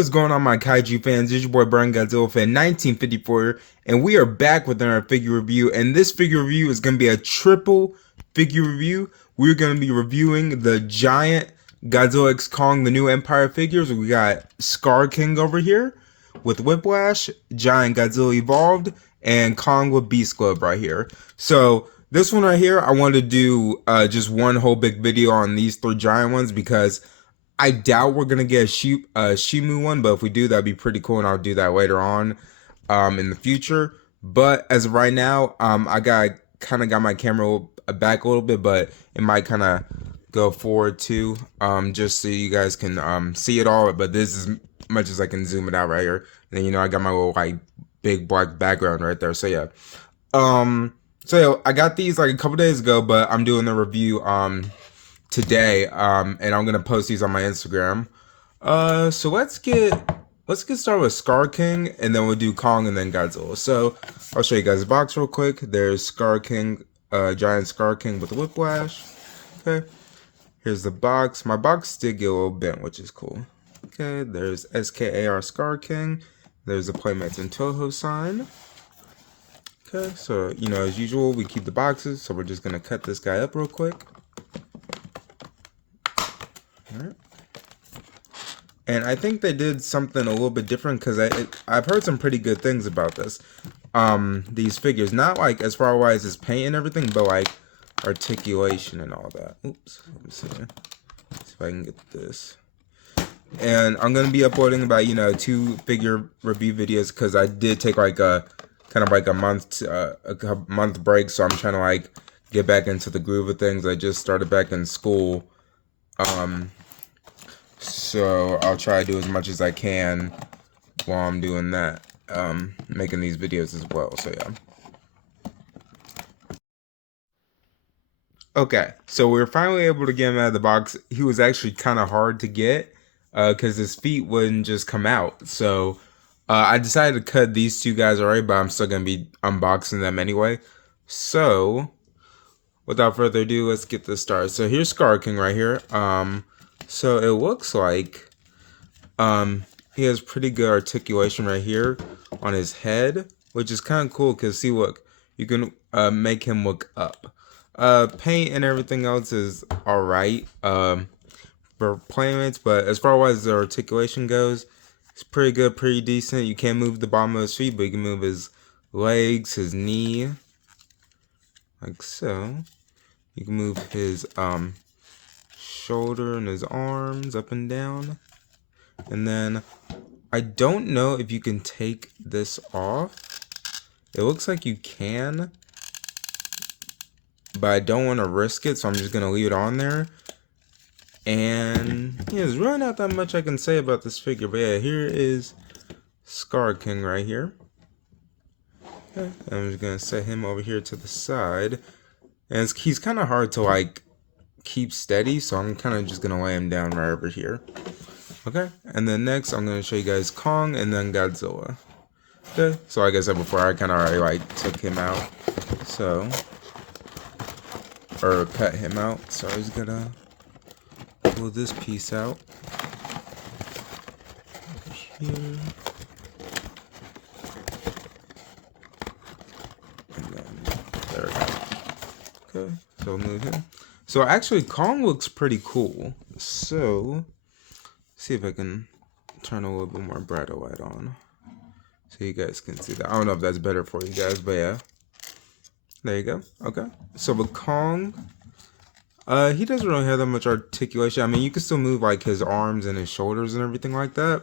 What's going on, my kaiju fans? It's your boy BurningGodzilla fan 1954, and we are back with our figure review. And this figure review is going to be a triple figure review. We're going to be reviewing the giant Godzilla x Kong, the new Empire figures. We got SkarKing over here with Whiplash, Giant Godzilla Evolved, and Kong with Beast Club right here. So this one right here, I wanted to do just one whole big video on these three giant ones because I doubt we're gonna get a Shimu one, but if we do, that'd be pretty cool, and I'll do that later on, in the future. But as of right now, I kind of got my camera back a little bit, but it might kind of go forward too, just so you guys can see it all. But this is as much as I can zoom it out right here. And then I got my little like big black background right there. So yeah, I got these like a couple days ago, but I'm doing the review today, and I'm gonna post these on my Instagram. So let's get started with SkarKing, and then we'll do Kong and then Godzilla. So I'll show you guys the box real quick. There's SkarKing, giant SkarKing with the Whiplash. Okay, here's the box. My box did get a little bent, which is cool. Okay, there's SKAR SkarKing. There's the Playmates and Toho sign. Okay, so as usual, we keep the boxes. So we're just gonna cut this guy up real quick. Alright. And I think they did something a little bit different because I've heard some pretty good things about this. These figures, not like as far as his paint and everything, but like articulation and all that. Oops, let me see. Let's see if I can get this. And I'm gonna be uploading about 2 figure review videos because I did take like a kind of like a month break, so I'm trying to like get back into the groove of things. I just started back in school. So I'll try to do as much as I can while I'm doing that, making these videos as well. So yeah. Okay, so we were finally able to get him out of the box. He was actually kind of hard to get because his feet wouldn't just come out. So I decided to cut these two guys already, but I'm still going to be unboxing them anyway. So without further ado, let's get this started. So here's SkarKing right here. So it looks like he has pretty good articulation right here on his head, which is kind of cool because see, look, you can make him look up. Paint and everything else is alright for Playmates, but as far as the articulation goes, it's pretty good, pretty decent. You can't move the bottom of his feet, but you can move his legs, his knee, like so. You can move his shoulder and his arms up and down. And then I don't know if you can take this off. It looks like you can, but I don't want to risk it, so I'm just gonna leave it on there. And yeah, there's really not that much I can say about this figure, but yeah, here is SkarKing right here. Okay, I'm just gonna set him over here to the side, and he's kind of hard to like keep steady, so I'm kind of just gonna lay him down right over here. Okay, and then next I'm gonna show you guys Kong and then Godzilla. Okay, so like I said before, I kind of already like took him out, so or cut him out. So I was gonna pull this piece out here. And then there we go. Okay, so we'll move him. So actually, Kong looks pretty cool. So, see if I can turn a little bit more brighter light on, so you guys can see that. I don't know if that's better for you guys, but yeah, there you go. Okay, so with Kong, he doesn't really have that much articulation. I mean, you can still move like his arms and his shoulders and everything like that.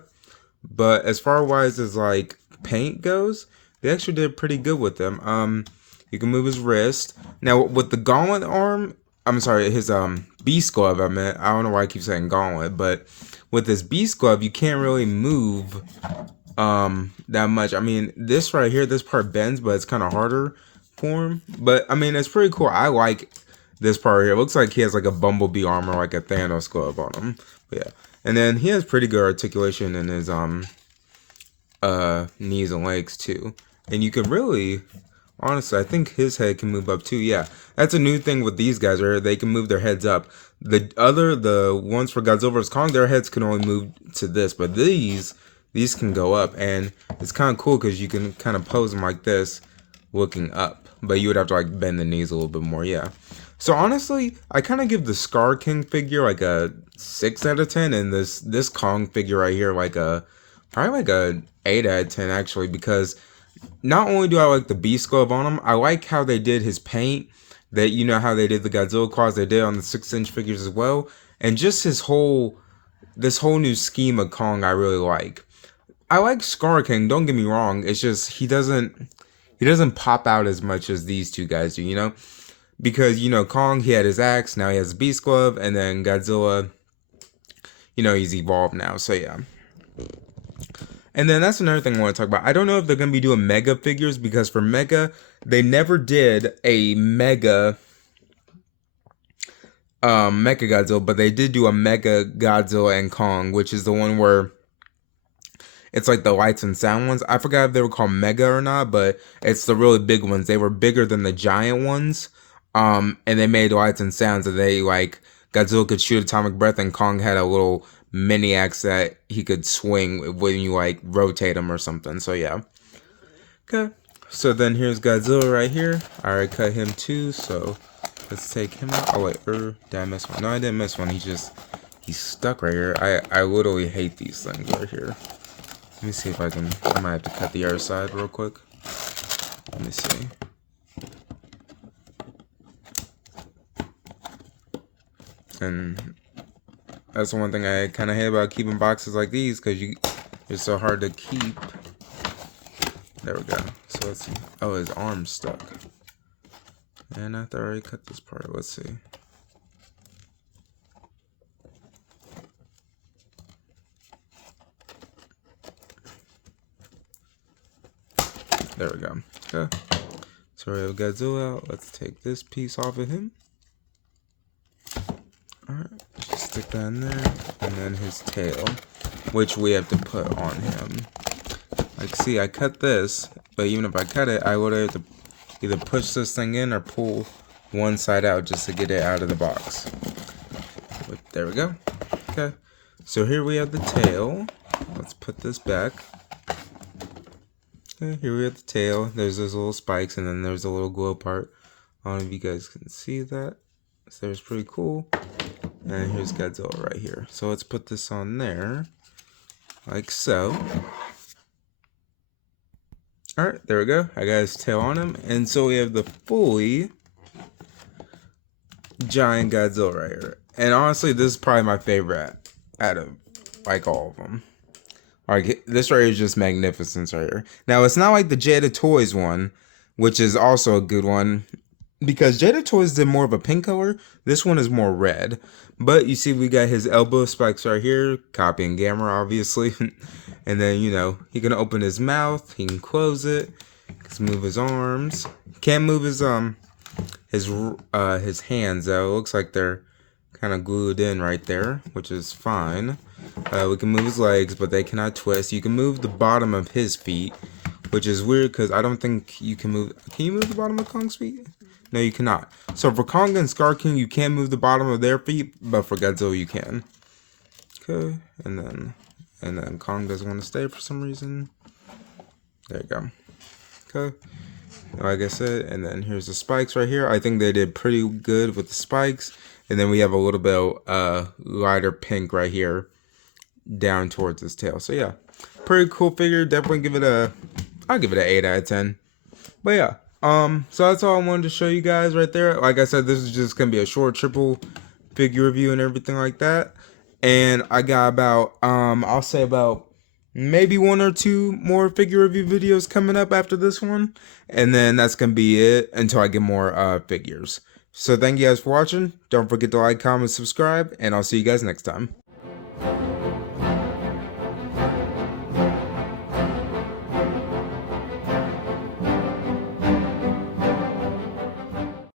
But as far as like paint goes, they actually did pretty good with them. You can move his wrist. Now with the gauntlet arm, I'm sorry, his beast glove, I don't know why I keep saying gauntlet, but with this beast glove, you can't really move that much. I mean, this right here, this part bends, but it's kind of harder for him. But I mean, it's pretty cool. I like this part here. It looks like he has like a bumblebee armor, like a Thanos glove on him. But yeah, and then he has pretty good articulation in his knees and legs too. And you can really, honestly, I think his head can move up too. Yeah, that's a new thing with these guys, right? They can move their heads up. The ones for Godzilla vs Kong, their heads can only move to this, but these these can go up, and it's kind of cool because you can kind of pose them like this, looking up, but you would have to like bend the knees a little bit more. Yeah. So honestly, I kind of give the SkarKing figure like a 6 out of 10, and this Kong figure right here like probably like a 8 out of 10 actually, because not only do I like the beast glove on him, I like how they did his paint. That, you know how they did the Godzilla claws, they did on the 6-inch figures as well, and just this whole new scheme of Kong I really like. I like SkarKing, don't get me wrong. It's just he doesn't pop out as much as these two guys do, you know? Because, you know, Kong, he had his axe, now he has a beast glove, and then Godzilla, you know, he's evolved now. So yeah. And then that's another thing I want to talk about. I don't know if they're going to be doing Mega figures, because for Mega, they never did a Mega Godzilla, but they did do a Mega Godzilla and Kong, which is the one where it's like the lights and sound ones. I forgot if they were called Mega or not, but it's the really big ones. They were bigger than the giant ones. And they made lights and sounds, and they like Godzilla could shoot atomic breath, and Kong had a little mini axe that he could swing when you like rotate him or something. So yeah. Okay. So then here's Godzilla right here. I already cut him too, so let's take him out. Oh wait, did I miss one? No, I didn't miss one. He's stuck right here. I literally hate these things right here. Let me see if I might have to cut the other side real quick. Let me see. And that's the one thing I kind of hate about keeping boxes like these, because it's so hard to keep. There we go. So let's see. Oh, his arm's stuck. And I thought I already cut this part. Let's see. There we go. Okay. So we have Godzilla out. Let's take this piece off of him. Alright. Just stick that in there. And then his tail, which we have to put on him. Like, see, I cut this, but even if I cut it, I would have to either push this thing in or pull one side out just to get it out of the box. But there we go. Okay. So here we have the tail. Let's put this back. Okay, here we have the tail. There's those little spikes, and then there's a little glow part. I don't know if you guys can see that. So it's pretty cool. And here's Godzilla right here. So let's put this on there, like so. Alright, there we go. I got his tail on him. And so we have the fully giant Godzilla right here. And honestly, this is probably my favorite out of like all of them. Like, this right here is just magnificence right here. Now, it's not like the Jada Toys one, which is also a good one, because Jada Toys did more of a pink color. This one is more red. But you see, we got his elbow spikes right here, copying Gamera, obviously. And then, you know, he can open his mouth, he can close it, he can move his arms. Can't move his hands though. It looks like they're kind of glued in right there, which is fine. We can move his legs, but they cannot twist. You can move the bottom of his feet, which is weird because I don't think you can move. Can you move the bottom of Kong's feet? No, you cannot. So for Kong and SkarKing, you can move the bottom of their feet, but for Godzilla, you can. Okay, and then Kong doesn't want to stay for some reason. There you go. Okay. Like I said, and then here's the spikes right here. I think they did pretty good with the spikes. And then we have a little bit of lighter pink right here down towards his tail. So yeah, pretty cool figure. Definitely give it I'll give it an 8 out of 10. But yeah, so that's all I wanted to show you guys right there. Like I said, this is just gonna be a short triple figure review and everything like that. And I got about I'll say about maybe 1 or 2 more figure review videos coming up after this one, and then that's gonna be it until I get more figures. So thank you guys for watching. Don't forget to like, comment, subscribe, and I'll see you guys next time.